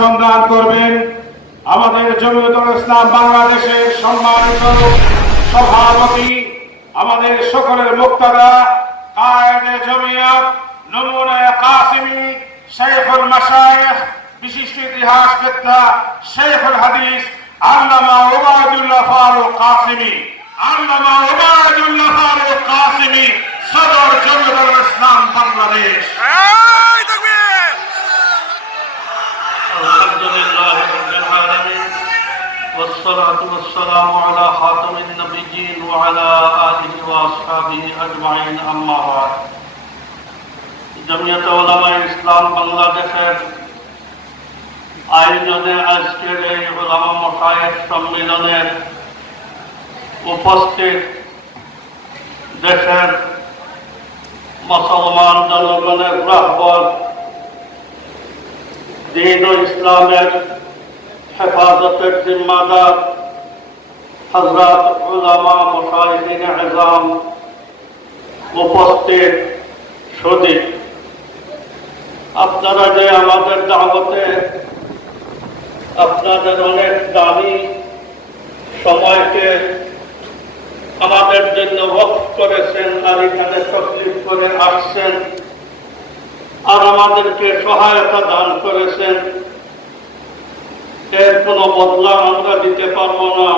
সন্ধান করবেন। আমাদের জমিয়তুল ইসলাম বাংলাদেশের সম্মানিত সভাপতি, আমাদের সকলের মুক্তাদা, কায়েদে জমিয়ত নমুনা কাসিমি, শেখুল মাশায়েখ, বিশিষ্ট ইতিহাসবেত্তা শেখুল হাদিস, আল্লামা ওবায়দুল্লাহ ফারুক কাসিমি। আল্লামা ওবায়দুল্লাহ ফারুক কাসিমি, সদর জমিয়তুল ইসলাম জমিয়ত ওলামা ইসলাম বাংলাদেশের আয়োজনে আজকের এই ওলামা উপস্থিত দেশের মুসলমান জনগণের রাহবর দিন ও ইসলামের হেফাজতের জিম্মাদার হজরত উলামা মুশাহিদিন আজম উপস্থিত সদীপ আপনারা যে আমাদের দাওয়াতে আপনাদের অনেক দামি সময়কে আমাদের জন্য ওয়াকফ করেছেন আর এখানে তকলিফ করে আসছেন আর আমাদেরকে সহায়তা দান করেছেন, এর কোনো বদলা আমরা দিতে পারব না।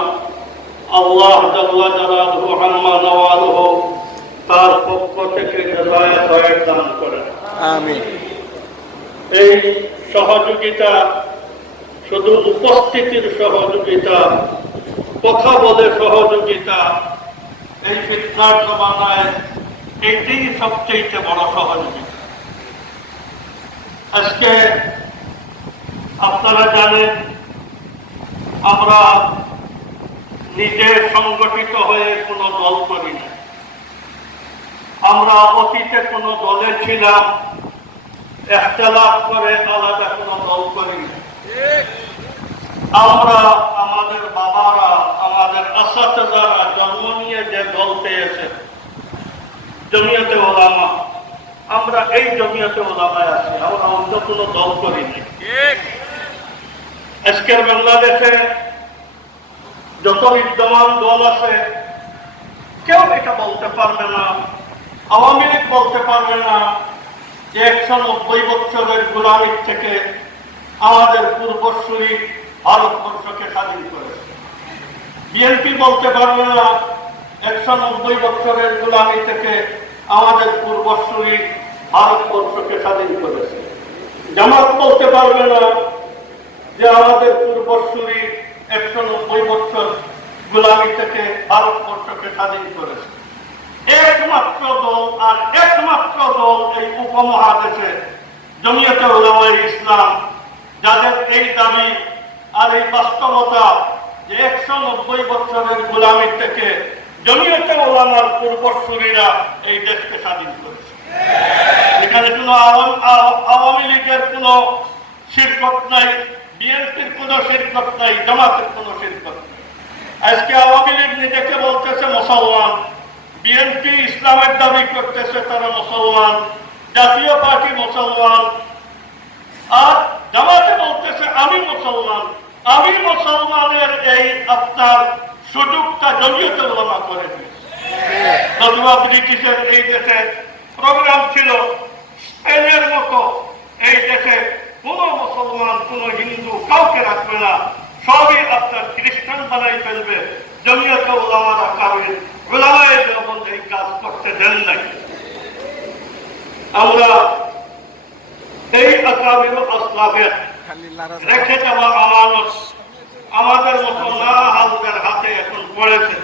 আল্লাহ তার পক্ষ থেকে দান করেন। আমিন। এই সহযোগিতা, শুধু উপস্থিতির সহযোগিতা, কথা বলে সহযোগিতা, এই ফিতনার জমানায় এটাই সবচেয়ে বড় সহযোগিতা। আজকে আপনারা জানেন, আমরা নিজে সংগঠিত হয়ে কোনো দল করি না আমরা অতীতে কোনো দলে ছিলাম একতলাপ করে আলাদা কোনো দল করি আমরা আমাদের বাবারা, আমাদের আসাতেদারা জন্ম নিয়ে যে দল পেয়েছে জমিয়তে ওলামা, আমরা এই জমিয়তে ওলামায় আছি, আমরা অন্য কোনো দল করিনি আজকের বাংলাদেশে যত বিদ্যমান দল আছে, কেউ এটা বলতে পারবে না, আওয়ামী লীগ বলতে পারবে না যে একশো নব্বই বছরের গোলামির থেকে আমাদের পূর্বসূরি ভারতবর্ষকে স্বাধীন করেছে। বিএনপি বলতে পারবে না একশো নব্বই বছরের গোলামি থেকে আমাদের পূর্বসূরি ভারতবর্ষকে স্বাধীন করেছে। জামাত বলতে পারবে না যে আমাদের পূর্বসূরি একশো নব্বই বছর গোলামি থেকে ভারতবর্ষকে স্বাধীন করেছে। একমাত্র দল আর একমাত্র দল এই উপমহাদেশে। জমিয়তে ওলামাই ইসলাম, যাদের এই দাবি আর এই বাস্তবতা যে একশো নব্বই বছরের গোলামি থেকে জমিয়তে ওলামার পূর্বসূরীরা এই দেশকে স্বাধীন করেছে। এখানে কোনো আওয়াম- আও- আওয়ামী লীগের কোনো শিরকত নাই, বিএনপির কোনো শিরকত নাই, জামাতের কোনো শিরকত নাই। আজকে আওয়ামী লীগ নিজেকে বলতেছে মুসলমান বিএনপি ইসলামের দাবি করতেছে তারা মুসলমান, জাতীয় পার্টি মুসলমান। আর জামাতে বলতেছে, আমি মুসলমান। আমি মুসলমানের এই আপনার সুযোগটা জমিয়তে ওলামা করে ব্রিটিশের এই দেশে প্রোগ্রাম ছিল, স্পেনের মতো এই দেশে কোন মুসলমান, কোন হিন্দু কাউকে রাখবে না। সবই আপনার খ্রিস্টান বানাই ফেলবে। জমিয়তে ওলামারা কারণে ওলামায় এই কাজ করতে দেন নাই। আমরা এই আকাবির আসলাফের রেখে যাওয়া আমানত আমাদের মতো না হালদের হাতে এখন পড়েছে।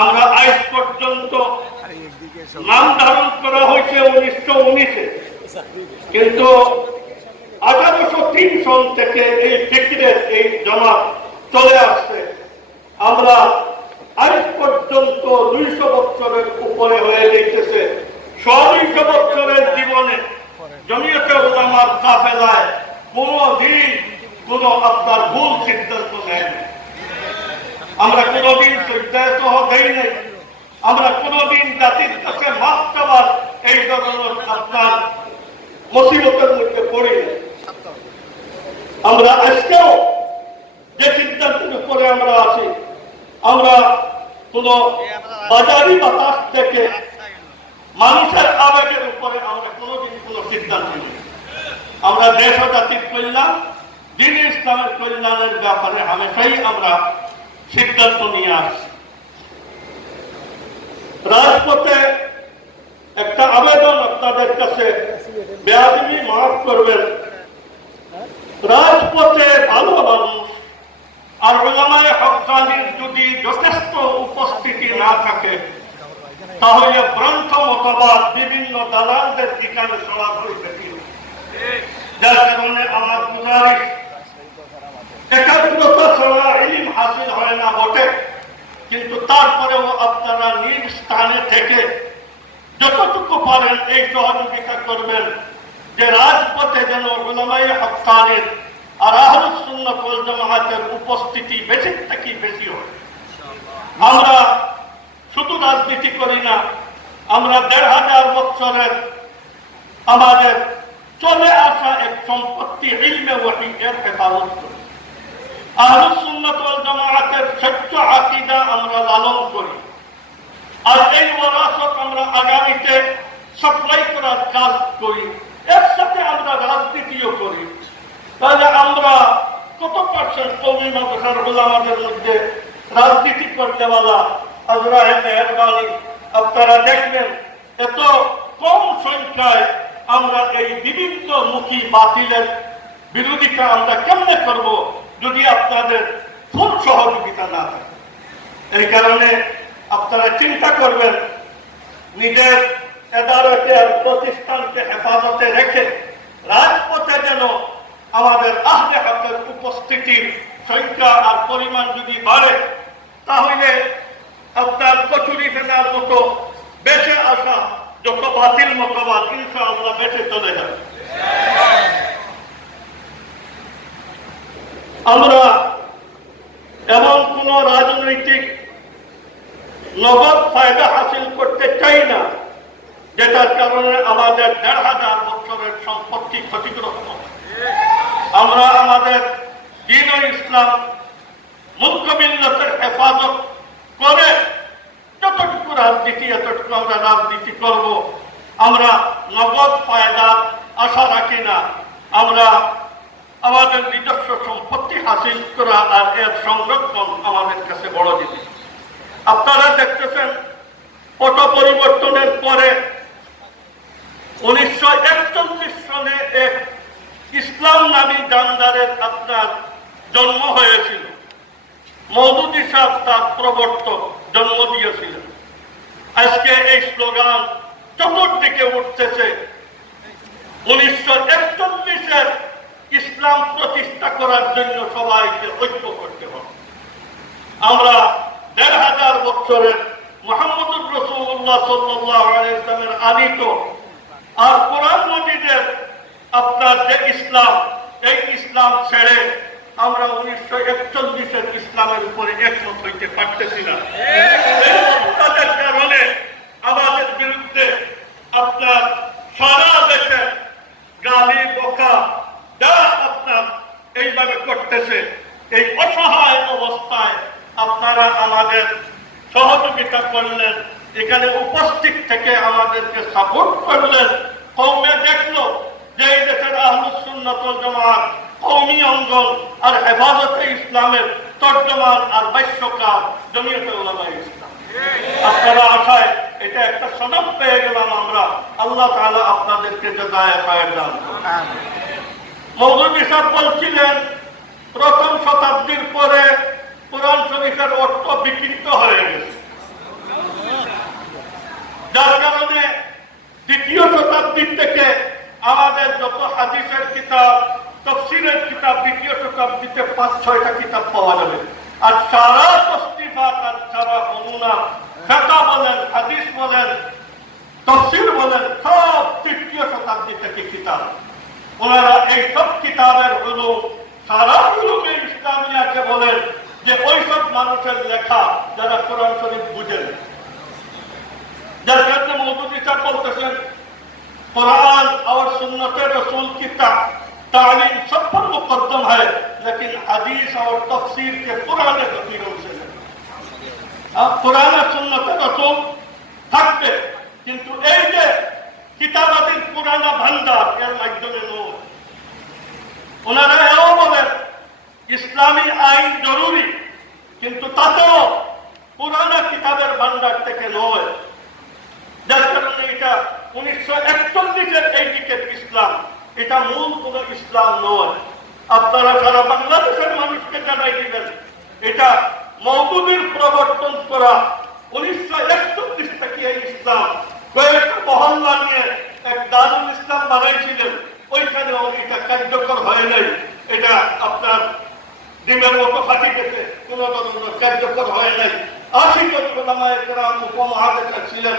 আমরা আজ পর্যন্ত নাম ধারণ করা হয়েছে উনিশশো উনিশে। কিন্তু আঠারোশো তিন সন থেকে এই ফিকিরের এই জমা চলে আসছে। আমরা আজ পর্যন্ত দুইশো বছরের উপরে হয়ে যেতেছে দুইশো বছরের জীবনে জমিয়তে উলামার কাফেলায় কোনো দিন কোনো আপনার ভুল সিদ্ধান্ত নেয়। আমরা কোনোদিন সত্যায়ত দেই নাই। আমরা কোনোদিন জাতির কাছে চাওয়ার এই ধরনের আপনার মুসিবতের মধ্যে পড়ি আমরা আজকেও যে সিদ্ধান্তের উপরে আমরা আছি আমরা কোন বাজারি বাতাস থেকে মানুষের আবেগের উপরে আমরা কোনোদিন কোনো সিদ্ধান্ত নিই। আমরা দেশ জাতির কল্যাণ, দিন ইসলামের কল্যাণের ব্যাপারে হামেশাই আমরা সিদ্ধান্ত নিয়ে আসছি। রাজপথে একটা আবেদন আপনাদের কাছে বেআবি মাফ করবেন। রাজপথে ভালো মানুষ আর ওলামায় হকানির যদি যথেষ্ট উপস্থিতি না থাকে, তাহলে গ্রন্থ মতবাদ বিভিন্ন দালালদের ঠিকানে সরাস হয়ে যার কারণে আমার গুজারিশ একাগ্রতা ছাড়া ইলিম হাসিল হয় না বটে। কিন্তু তারপরেও আপনারা নিজ স্থানে থেকে যতটুকু পারেন এই সহযোগিতা করবেন যে রাজপথে যেন গোলামাই হকানের আর আহলুস সুন্নাত ওয়াল উপস্থিতি বেশি থেকে বেশি হয়। আমরা শুধু রাজনীতি করি না আমরা দেড় হাজার বছরের আমাদের চলে আসা এক সম্পত্তি ইলমে ওয়াহি এর হেফাজত করি। আহলুস সুন্নাত ওয়াল জামায়াতের সত্য আকীদা আমরা লালন করি। আর এই ওয়ারাসত আমরা আগামীতে সাপ্লাই করার কাজ করি। এর সাথে আমরা রাজনীতিও করি। তাহলে আমরা কত পার্সেন্ট কৌমি মাদ্রাসার গোলামাদের মধ্যে রাজনীতি করতে বলা আপনারা দেখবেন এত কম সংখ্যায় আমরা এই বিভিন্ন মুখী বাতিলের বিরোধিতা আমরা কেমনে করব যদি আপনাদের ফুল সহযোগিতা না থাকে? এই কারণে আপনারা চিন্তা করবেন, নিজের এদারতে প্রতিষ্ঠানকে হেফাজতে রেখে রাজপথে যেন আমাদের আহলে হাতের উপস্থিতির সংখ্যা আর পরিমাণ যদি বাড়ে, তাহলে আপনার কচুরি ফেনার মতো বেঁচে আসা যত বাতিল মতবাদ ইনশাআল্লাহ বেঁচে চলে যাবে আমরা এমন কোন রাজনৈতিক নগদ ফায়দা হাসিল করতে চাই না, যেটার কারণে আমাদের দেড় হাজার বছরের সম্পত্তি ক্ষতিগ্রস্ত। আমরা আমাদের দিন ইসলাম মুখ্যমিল্লতের হেফাজত করে যতটুকু রাজনীতি, এতটুকু আমরা রাজনীতি করব। আমরা নগদ ফায়দার আশা রাখি না। আমরা আমাদের নিজস্ব সম্পত্তি হাসিল করা আর এর সংরক্ষণ আমাদের কাছে বড় জিনিস। আপনারা দেখতেছেন পট পরিবর্তনের পরে উনিশশো একচল্লিশ সনে এক ইসলাম নামী জানদারের আপনার জন্ম হয়েছিল। মৌদুদি সাহ তার প্রবর্তক জন্ম দিয়েছিলেন। আজকে এই স্লোগান চতুর্দিকে উঠতেছে। উনিশশো একচল্লিশের ইসলাম প্রতিষ্ঠা করার জন্য সবাইকে ঐক্য করতে হবে। আমরা দেড় হাজার বছরের মোহাম্মদুর রসুল্লাহ সাল্লাহ আদিত আর কোরআন মজিদের আপনার যে ইসলাম, এই ইসলাম ছেড়ে আমরা উনিশশো একচল্লিশের ইসলামের উপরে একমত হইতে পারতেছি না। এই কারণে আমাদের বিরুদ্ধে আপনার সারা দেশে গালি, বকা, যা আপনার এইভাবে করতেছে, এই অসহায় অবস্থায় আপনারা আমাদের সহযোগিতা করলেন, এখানে উপস্থিত থেকে আমাদেরকে সাপোর্ট করলেন। কৌমে দেখল যে এই দেশের আহলুস আর হেফাজতে ইসলামের তর্জমান আর ভাষ্যকার জমিয়তে আপনারা আশায় এটা একটা সনদ পেয়ে গেলাম আমরা। আল্লাহ তাআলা আপনাদেরকে জাযায়ে বলছিলেন, প্রথম শতাব্দীর পরে কোরআন শরীফের অর্থ বিকৃত হয়ে গেছে। যার কারণে দ্বিতীয় শতাব্দীর থেকে আমাদের যত হাদিসের কিতাব তফসিরের কিতাব, দ্বিতীয় শতাব্দীতে পাঁচ, ছয়টা কিতাব পাওয়া যাবে। আর সারা তস্তিফাত আর সারা নমুনা ফেকা বলেন, হাদিস বলেন তফসির বলেন, সব তৃতীয় শতাব্দী থেকে কিতাব। ওনারা এই সব কিতাবের হলো সারা হুলুমে ইসলামিয়াকে বলেন যে ওইসব মানুষের লেখা যারা কোরআন শরীফ বুঝেন। যার কারণে মৌদুদি সাহেব বলতেছেন কোরআন আর সুন্নতের রসুল কিতাব तालीम सब पर मुकदम है लेकिन हदीस और तफसीर के पुराने तफसीरों से नहीं আর কোরআন আর সুন্নতের রসুল থাকবে কিন্তু এই যে কিতাবাদের পুরানা ভান্ডার এর মাধ্যমে নয় ওনারা এও বলেন ইসলামী আইন জরুরি কিন্তু তাতেও পুরানা কিতাবের ভান্ডার থেকে নয় যার কারণে এটা উনিশশো একচল্লিশের এই দিকের ইসলাম। এটা মূল কোন ইসলাম নয়। আপনারা সারা বাংলাদেশের মানুষকে জানাই দিবেন, এটা মৌদুদির প্রবর্তন করা উনিশশো একচল্লিশ থেকে এই ইসলাম। কয়েকটা মহল্লা নিয়ে এক দারুল ইসলাম বানাইছিলেন। ওইখানেও এটা কার্যকর হয় নাই। এটা আপনার ডিমের মতো ফাটি গেছে কোন কার্যকর হয় নাই। আশি জন উপমহাদেশে ছিলেন।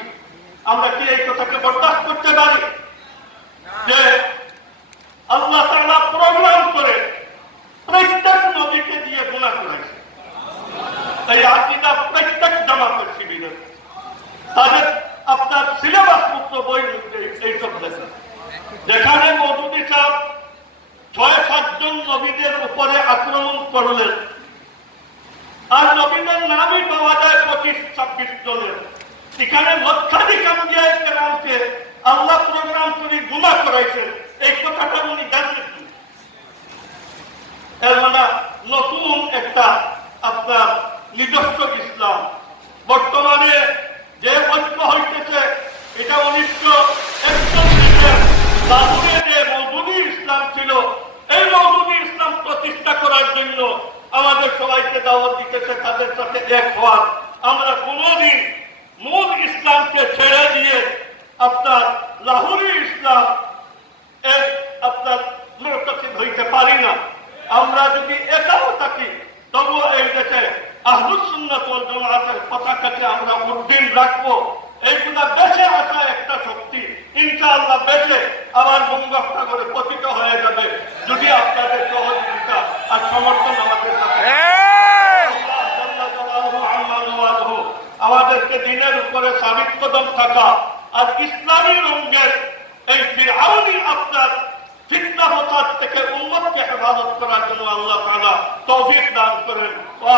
আমরা কি এই কথাকে বরদাস্ত করতে পারি? যে আল্লাহ তাআলা প্রোগ্রাম করে প্রত্যেক নদীকে দিয়ে গুণা করেছে এই আকিদা প্রত্যেক জামাতের শিবিরের তাদের আপনার সিলেবাস মুক্ত বই মধ্যে এইসব লেখা যেখানে মধুদি সাহেব ছয় সাতজন নবীদের উপরে আক্রমণ করলেন আর নবীদের নামই পাওয়া যায় পঁচিশ ছাব্বিশ জনের আল্লাহ প্রোগ্রাম করে গুণা করাইছেন। উনি জানতেন। মানে নতুন একটা আপনার নিজস্ব ইসলাম। বর্তমানে যে ঐক্য হইতেছে, এটা উনিশশো একচল্লিশের লাহোরে যে মৌদুদি ইসলাম ছিল, এই মৌদুদি ইসলাম প্রতিষ্ঠা করার জন্য আমাদের সবাইকে দাওয়াত দিতেছে, তাদের সাথে এক হওয়ার। আমরা কোনোদিন মূল ইসলামকে ছেড়ে দিয়ে আপনার লাহোরি ইসলাম এর আপনার মুরতাকিব হইতে পারি না। আমরা যদি একাও থাকি, তবুও এই দেশে আমরা বেঁচে একটা শক্তি। আবার পতিত হয়ে যাবে। যদি আপনাদের সহযোগিতা আর সমর্থন আমাদের সাথে আল্লাহ জাল্লা জালালুহু আম্মা নওয়াজুহু আমাদেরকে উপরে সাবিত কদম থাকা আর ইসলামী রঙ্গের এই ফিরাউনি আপনার থেকে উম্মতকে হেফাজত করার আল্লাহ তাআলা তৌফিক দান করেন। ওয়া